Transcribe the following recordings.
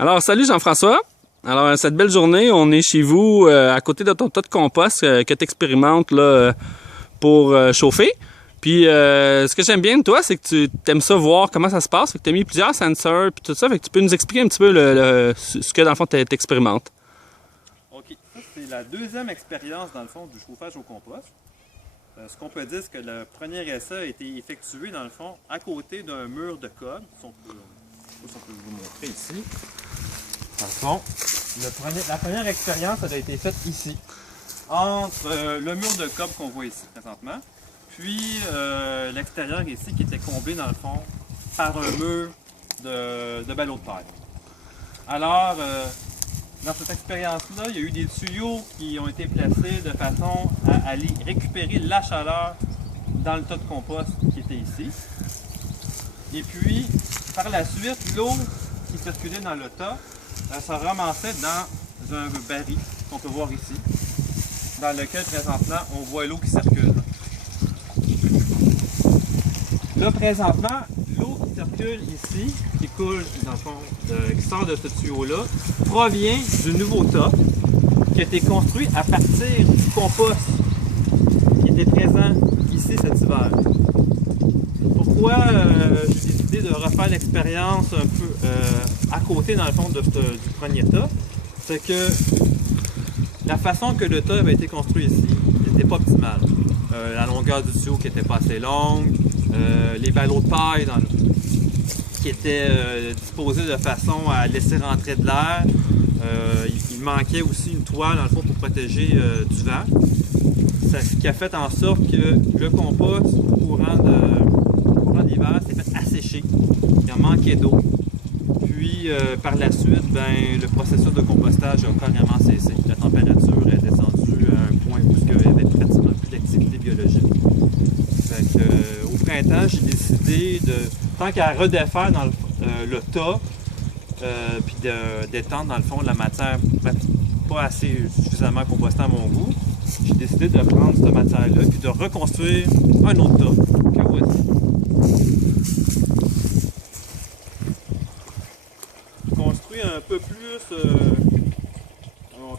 Alors, salut Jean-François. Alors, cette belle journée, on est chez vous à côté de ton tas de compost que tu expérimentes là, pour chauffer. Puis, ce que j'aime bien de toi, c'est que tu aimes ça voir comment ça se passe. Fait que tu as mis plusieurs sensors puis tout ça. Fait que tu peux nous expliquer un petit peu ce que, dans le fond, tu expérimentes. OK. Ça, c'est la deuxième expérience, dans le fond, du chauffage au compost. Ce qu'on peut dire, c'est que le premier essai a été effectué, dans le fond, à côté d'un mur de cob. Si on peut vous montrer ici. Dans le fond, la première expérience, elle a été faite ici, entre le mur de cob qu'on voit ici présentement, puis l'extérieur ici qui était comblé, dans le fond, par un mur de ballots de paille. Alors, dans cette expérience-là, il y a eu des tuyaux qui ont été placés de façon à aller récupérer la chaleur dans le tas de compost qui était ici. Et puis, par la suite, l'eau qui circulait dans le tas, elle se ramassait dans un baril qu'on peut voir ici, dans lequel présentement on voit l'eau qui circule. Là, présentement, l'eau qui circule ici, qui coule, dans le fond, qui sort de ce tuyau-là, provient du nouveau tas qui a été construit à partir du compost qui était présent ici cet hiver. Pourquoi j'ai décidé de refaire l'expérience un peu à côté, dans le fond, du premier tas? C'est que la façon que le tas avait été construit ici n'était pas optimale. La longueur du tuyau qui n'était pas assez longue, les ballots de paille qui étaient disposés de façon à laisser rentrer de l'air. Il manquait aussi une toile, dans le fond, pour protéger du vent. Ce qui a fait en sorte que le compost, au courant d'hiver, s'est fait assécher. Il en manquait d'eau. Puis, par la suite, le processus de compostage a carrément cessé. La température est descendue à un point où il n'y avait pratiquement plus d'activité biologique. Fait que, au printemps, j'ai décidé de, tant qu'à redéfaire dans le tas, puis d'étendre dans le fond la matière pas assez suffisamment compostée à mon goût, j'ai décidé de prendre cette matière-là puis de reconstruire un autre tas que voici. Construit un peu plus,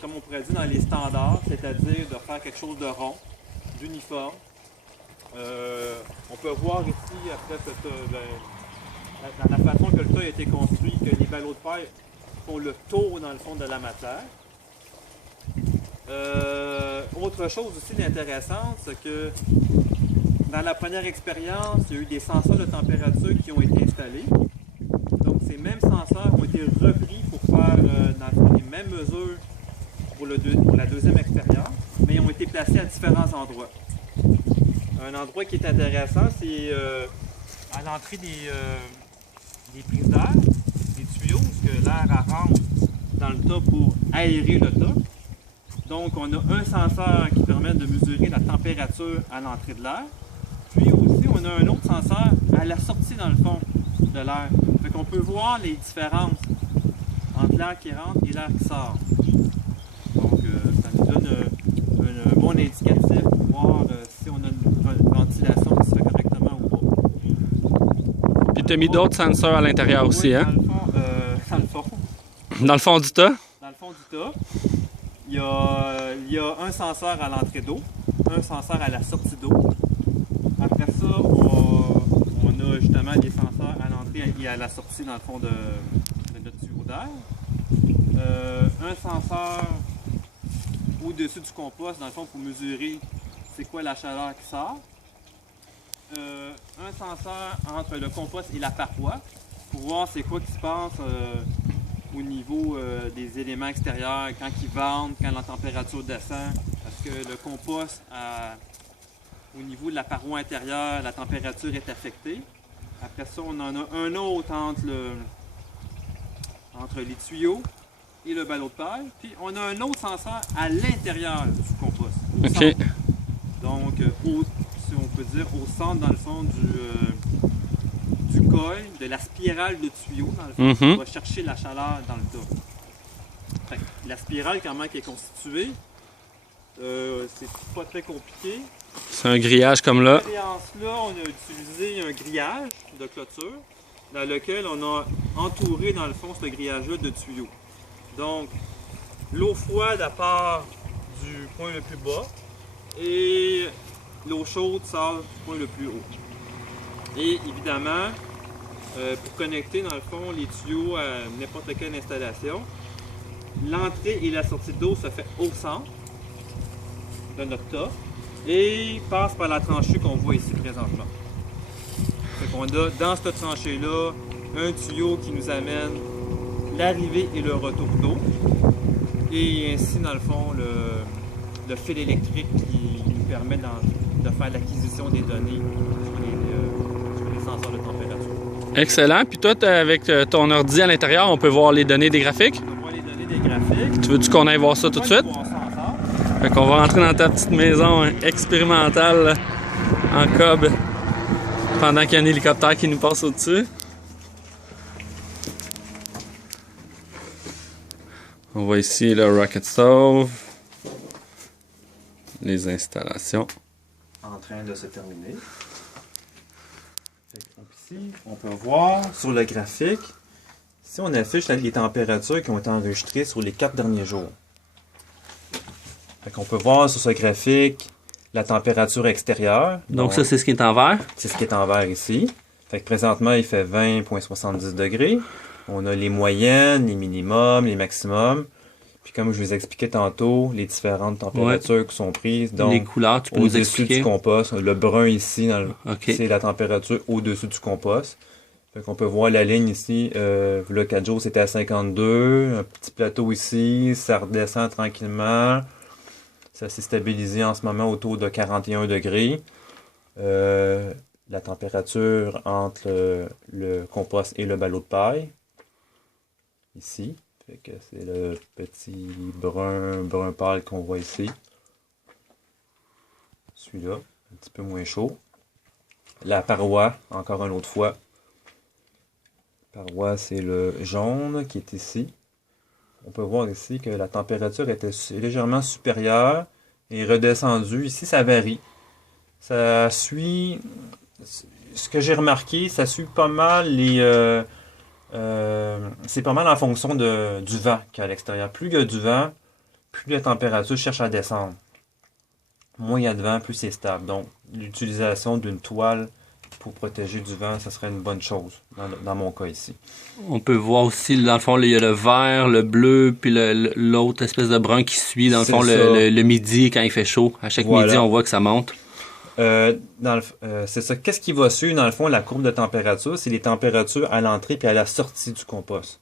comme on pourrait dire, dans les standards, c'est-à-dire de faire quelque chose de rond, d'uniforme. On peut voir ici, après, dans la façon que le tas a été construit, que les ballots de paille font le tour, dans le fond, de la matière. Autre chose aussi d'intéressante, c'est que dans la première expérience, il y a eu des senseurs de température qui ont été installés. Donc ces mêmes senseurs ont été repris pour faire dans le fond, les mêmes mesures pour la deuxième expérience, mais ils ont été placés à différents endroits. Un endroit qui est intéressant, c'est à l'entrée des prises d'air, des tuyaux, parce que l'air rentre dans le tas pour aérer le tas. Donc, on a un senseur qui permet de mesurer la température à l'entrée de l'air. Puis aussi, on a un autre senseur à la sortie, dans le fond, de l'air. Fait qu'on peut voir les différences entre l'air qui rentre et l'air qui sort. Donc, ça nous donne un bon indicatif pour voir si on a une ventilation qui se fait correctement ou pas. Puis tu as mis d'autres senseurs à l'intérieur aussi, hein? Dans le fond. Dans le fond du tas? Dans le fond du tas. Il y a un senseur à l'entrée d'eau, un senseur à la sortie d'eau. Après ça, on a justement des senseurs à l'entrée et à la sortie, dans le fond, de notre tuyau d'air. Un senseur au-dessus du compost, dans le fond, pour mesurer c'est quoi la chaleur qui sort. Un senseur entre le compost et la paroi, pour voir c'est quoi qui se passe au niveau des éléments extérieurs, quand ils vendent, quand la température descend, parce que le compost, au niveau de la paroi intérieure, la température est affectée. Après ça, on en a un autre entre les tuyaux et le ballot de paille. Puis on a un autre senseur à l'intérieur du compost, au centre. Donc, si on peut dire, au centre, dans le fond, du col, de la spirale de tuyaux, dans le fond, qui va chercher la chaleur dans le tas. Fait que la spirale, comment elle est constituée, c'est pas très compliqué. C'est un grillage comme là. Dans cette expérience-là, on a utilisé un grillage de clôture dans lequel on a entouré dans le fond ce grillage-là de tuyaux. Donc, l'eau froide à part du point le plus bas et l'eau chaude sort du point le plus haut. Et évidemment, pour connecter dans le fond les tuyaux à n'importe quelle installation, l'entrée et la sortie d'eau se fait au centre de notre tas et passe par la tranchée qu'on voit ici présentement. Fait qu'on a dans cette tranchée-là un tuyau qui nous amène l'arrivée et le retour d'eau et ainsi dans le fond le fil électrique qui nous permet de faire l'acquisition des données sur les senseurs de température. Excellent. Puis toi, avec ton ordi à l'intérieur, on peut voir les données des graphiques? On peut voir les données des graphiques. Tu veux-tu qu'on aille voir ça tout de suite? Fait qu'on va rentrer dans ta petite maison expérimentale en cob pendant qu'il y a un hélicoptère qui nous passe au-dessus. On voit ici le Rocket Stove, les installations. En train de se terminer. Donc ici, on peut voir sur le graphique, ici on affiche les températures qui ont été enregistrées sur les 4 derniers jours. On peut voir sur ce graphique la température extérieure. Donc ça, c'est ce qui est en vert? C'est ce qui est en vert ici. Fait que présentement, il fait 20,70 degrés. On a les moyennes, les minimums, les maximums. Puis comme je vous expliquais tantôt, les différentes températures qui sont prises. Donc, les couleurs, tu peux nous expliquer? Du compost. Le brun ici, c'est la température au-dessus du compost. Fait qu'on peut voir la ligne ici. Le 4 jours, c'était à 52. Un petit plateau ici. Ça redescend tranquillement. Ça s'est stabilisé en ce moment autour de 41 degrés. La température entre le compost et le ballot de paille. Ici. Fait que c'est le petit brun pâle qu'on voit ici. Celui-là, un petit peu moins chaud. La paroi, encore une autre fois. La paroi, c'est le jaune qui est ici. On peut voir ici que la température était légèrement supérieure et redescendue. Ici, ça varie. Ça suit, ce que j'ai remarqué, ça suit pas mal c'est pas mal en fonction du vent qu'il y a à l'extérieur. Plus il y a du vent, plus la température cherche à descendre. Moins il y a de vent, plus c'est stable. Donc, l'utilisation d'une toile pour protéger du vent, ça serait une bonne chose, dans mon cas ici. On peut voir aussi, dans le fond, il y a le vert, le bleu, puis l'autre espèce de brun qui suit, dans le fond, le midi quand il fait chaud. À chaque midi, on voit que ça monte. C'est ça. Qu'est-ce qui va suivre, dans le fond, la courbe de température? C'est les températures à l'entrée puis à la sortie du compost.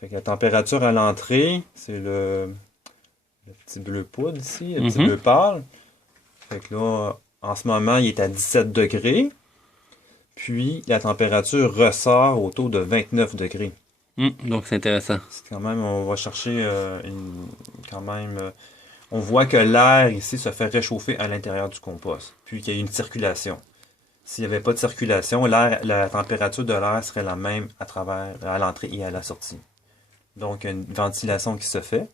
Fait que la température à l'entrée, c'est le petit bleu poudre ici, le petit bleu pâle. Fait que là, en ce moment, il est à 17 degrés. Puis, la température ressort autour de 29 degrés. Donc, c'est intéressant. C'est quand même, on va chercher on voit que l'air ici se fait réchauffer à l'intérieur du compost, puis qu'il y a une circulation. S'il n'y avait pas de circulation, la température de l'air serait la même à l'entrée et à la sortie. Donc, il y a une ventilation qui se fait.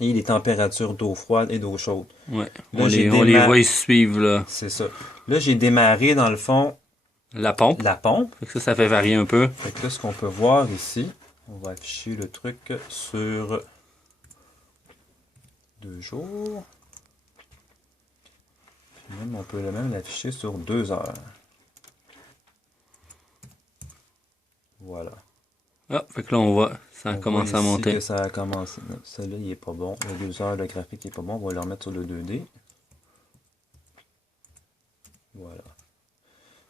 Et les températures d'eau froide et d'eau chaude. Ouais. Là, on les voit y suivre, là. C'est ça. Là, j'ai démarré, dans le fond, la pompe. Fait que ça fait varier un peu. Fait que là, ce qu'on peut voir ici, on va afficher le truc sur 2 jours. Puis même, on peut même l'afficher sur 2 heures. Voilà. Ah, fait que là, on voit, ça a commencé à monter. Que ça a commencé. Celui-là, il est pas bon. Le 2 heures, le graphique est pas bon. On va le remettre sur le 2D. Voilà.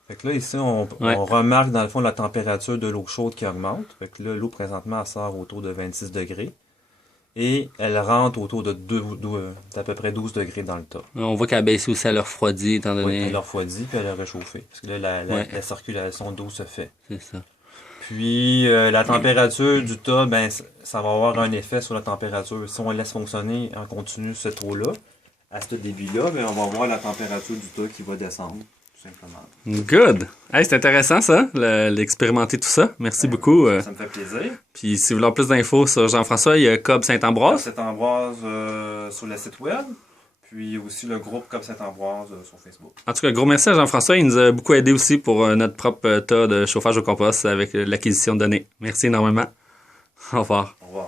Fait que là, ici, on remarque, dans le fond, la température de l'eau chaude qui augmente. Fait que là, l'eau, présentement, elle sort autour de 26 degrés. Et elle rentre autour d'à peu près 12 degrés dans le tas. On voit qu'elle a baissé aussi, elle a refroidi, étant donné... Oui, elle a refroidi, puis elle a réchauffé. Parce que là, la circulation d'eau se fait. C'est ça. Puis, la température du tas, ben, ça va avoir un effet sur la température. Si on laisse fonctionner en continu cette eau-là, à ce débit-là, ben, on va voir la température du tas qui va descendre, tout simplement. Good! Hey, c'est intéressant, ça, d'expérimenter tout ça. Merci beaucoup. Ça me fait plaisir. Puis, si vous voulez plus d'infos sur Jean-François, il y a Cob Saint-Ambroise. Saint-Ambroise sur le site web. Puis aussi le groupe Comme Saint-Ambroise sur Facebook. En tout cas, gros merci à Jean-François. Il nous a beaucoup aidé aussi pour notre propre tas de chauffage au compost avec l'acquisition de données. Merci énormément. Au revoir. Au revoir.